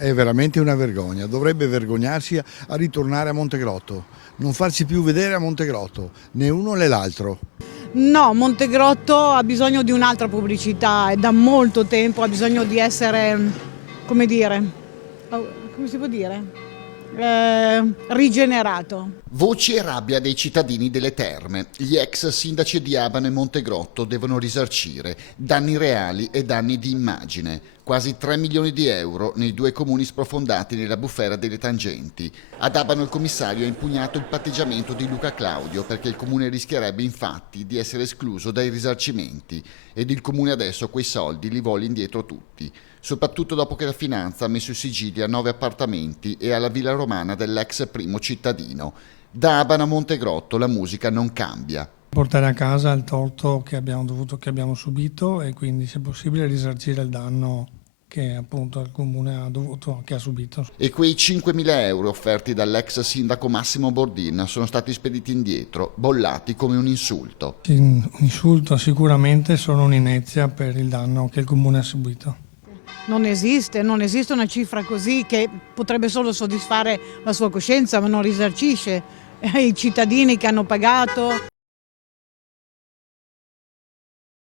È veramente una vergogna, dovrebbe vergognarsi a ritornare a Montegrotto, non farsi più vedere a Montegrotto, né uno né l'altro. No, Montegrotto ha bisogno di un'altra pubblicità e da molto tempo ha bisogno di essere, come dire, come si può dire? Rigenerato. Voci e rabbia dei cittadini delle terme. Gli ex sindaci di Abano e Montegrotto devono risarcire danni reali e danni di immagine. Quasi 3 milioni di euro nei due comuni sprofondati nella bufera delle tangenti. Ad Abano il commissario ha impugnato il patteggiamento di Luca Claudio perché il comune rischierebbe infatti di essere escluso dai risarcimenti ed il comune adesso quei soldi li vuole indietro tutti. Soprattutto dopo che la finanza ha messo i sigilli a 9 appartamenti e alla villa romana dell'ex primo cittadino. Da Abano a Montegrotto la musica non cambia. Portare a casa il torto che abbiamo subito e quindi se possibile risarcire il danno che appunto il comune che ha subito. E quei 5.000 euro offerti dall'ex sindaco Massimo Bordin sono stati spediti indietro, bollati come un insulto. Un insulto, sicuramente sono un'inezia per il danno che il comune ha subito. Non esiste una cifra così che potrebbe solo soddisfare la sua coscienza, ma non risarcisce i cittadini che hanno pagato